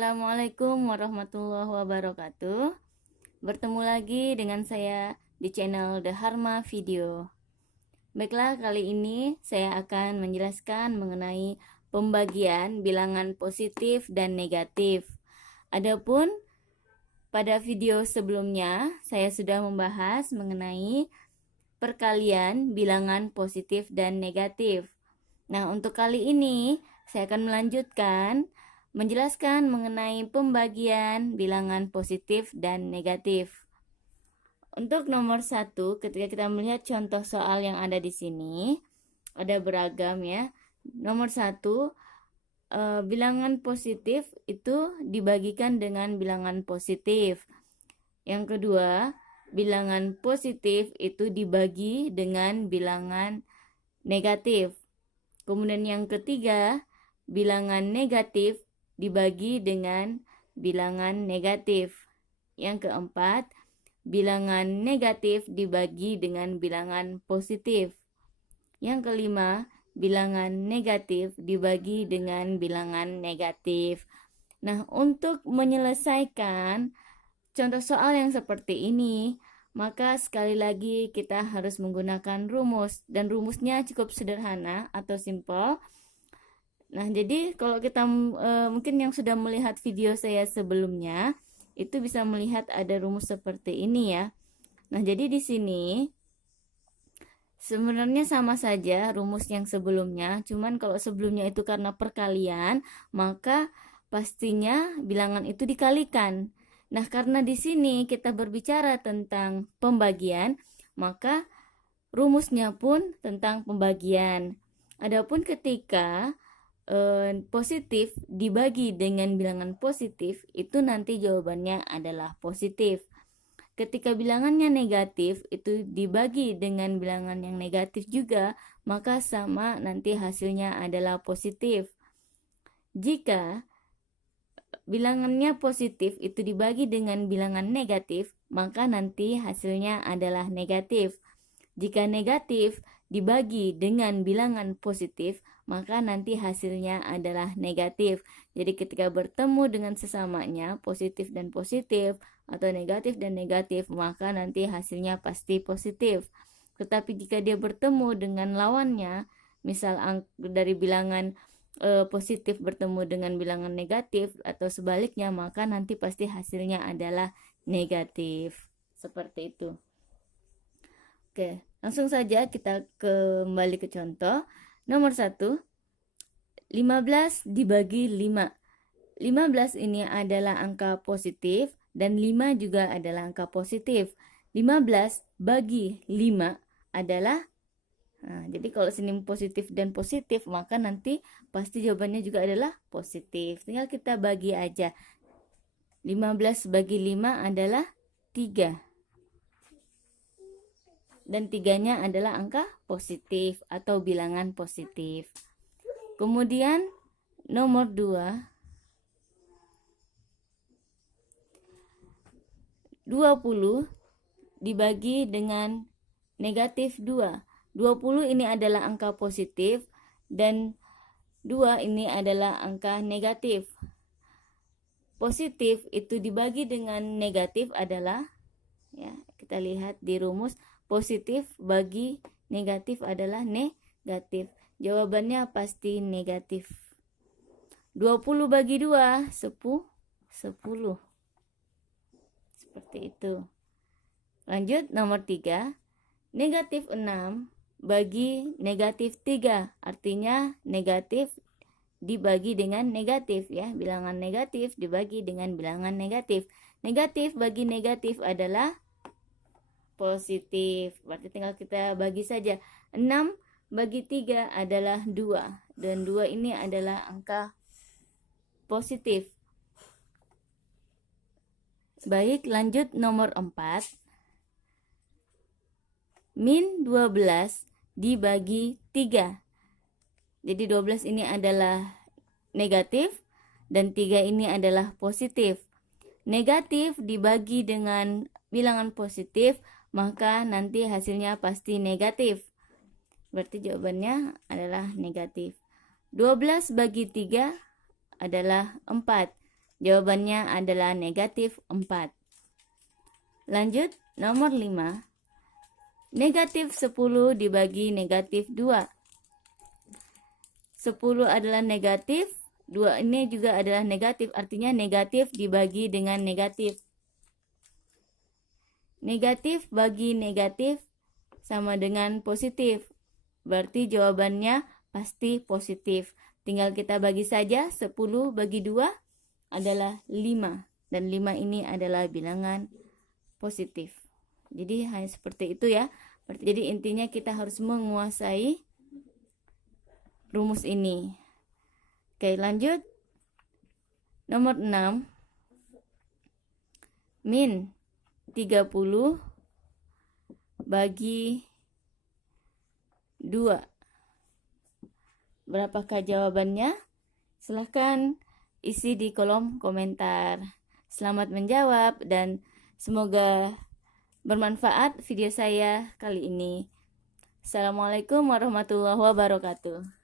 Assalamualaikum warahmatullahi wabarakatuh. Bertemu lagi dengan saya di channel The Harma Video. Baiklah, kali ini saya akan menjelaskan mengenai pembagian bilangan positif dan negatif. Adapun pada video sebelumnya saya sudah membahas mengenai perkalian bilangan positif dan negatif. Nah, untuk kali ini saya akan melanjutkan menjelaskan mengenai pembagian bilangan positif dan negatif. Untuk nomor 1, ketika kita melihat contoh soal yang ada di sini, ada beragam ya. Nomor 1, bilangan positif itu dibagikan dengan bilangan positif. Yang kedua, bilangan positif itu dibagi dengan bilangan negatif. Kemudian yang ketiga, bilangan negatif dibagi dengan bilangan negatif. Yang keempat, bilangan negatif dibagi dengan bilangan positif. Yang kelima, bilangan negatif dibagi dengan bilangan negatif. Nah, untuk menyelesaikan contoh soal yang seperti ini, maka sekali lagi kita harus menggunakan rumus, dan rumusnya cukup sederhana atau simple. Nah, jadi kalau kita mungkin yang sudah melihat video saya sebelumnya, itu bisa melihat ada rumus seperti ini ya. Nah, jadi di sini sebenarnya sama saja rumus yang sebelumnya, cuman kalau sebelumnya itu karena perkalian, maka pastinya bilangan itu dikalikan. Nah, karena di sini kita berbicara tentang pembagian, maka rumusnya pun tentang pembagian. Adapun ketika positif dibagi dengan bilangan positif, itu nanti jawabannya adalah positif. Ketika bilangannya negatif itu dibagi dengan bilangan yang negatif juga, maka sama nanti hasilnya adalah positif. Jika bilangannya positif itu dibagi dengan bilangan negatif, maka nanti hasilnya adalah negatif. Jika negatif dibagi dengan bilangan positif, maka nanti hasilnya adalah negatif. Jadi ketika bertemu dengan sesamanya, positif dan positif, atau negatif dan negatif, maka nanti hasilnya pasti positif. Tetapi jika dia bertemu dengan lawannya, misal dari bilangan positif bertemu dengan bilangan negatif, atau sebaliknya, maka nanti pasti hasilnya adalah negatif. Seperti itu. Oke, langsung saja kita kembali ke contoh. Nomor 1, 15 dibagi 5. 15 ini adalah angka positif dan 5 juga adalah angka positif. 15 bagi 5 adalah, jadi kalau sini positif dan positif, maka nanti pasti jawabannya juga adalah positif. Tinggal kita bagi aja. 15 bagi 5 adalah 3. Dan 3-nya adalah angka positif atau bilangan positif. Kemudian nomor 2, 20 dibagi dengan negatif 2. 20 ini adalah angka positif dan 2 ini adalah angka negatif. Positif itu dibagi dengan negatif adalah, ya, kita lihat di rumus, positif bagi negatif adalah negatif. Jawabannya pasti negatif. 20 bagi 2, 10. Seperti itu. Lanjut nomor 3. Negatif 6 bagi negatif 3. Artinya negatif dibagi dengan negatif ya. Bilangan negatif dibagi dengan bilangan negatif. Negatif bagi negatif adalah positif. Berarti tinggal kita bagi saja. 6 bagi 3 adalah 2. Dan 2 ini adalah angka positif. Baik, lanjut nomor 4. Min 12 dibagi 3. Jadi 12 ini adalah negatif dan 3 ini adalah positif. Negatif dibagi dengan bilangan positif, maka nanti hasilnya pasti negatif. Berarti jawabannya adalah negatif. 12 bagi 3 adalah 4. Jawabannya adalah negatif 4. Lanjut, nomor 5. Negatif 10 dibagi negatif 2. 10 adalah negatif, 2 ini juga adalah negatif, artinya negatif dibagi dengan negatif. Negatif bagi negatif sama dengan positif. Berarti jawabannya pasti positif. Tinggal kita bagi saja, 10 bagi 2 adalah 5. Dan 5 ini adalah bilangan positif. Jadi hanya seperti itu ya. Jadi intinya kita harus menguasai rumus ini. Oke, lanjut. Nomor 6. Min 30 bagi 2. Berapakah jawabannya? Silahkan isi di kolom komentar. Selamat menjawab dan semoga bermanfaat video saya kali ini. Assalamualaikum warahmatullahi wabarakatuh.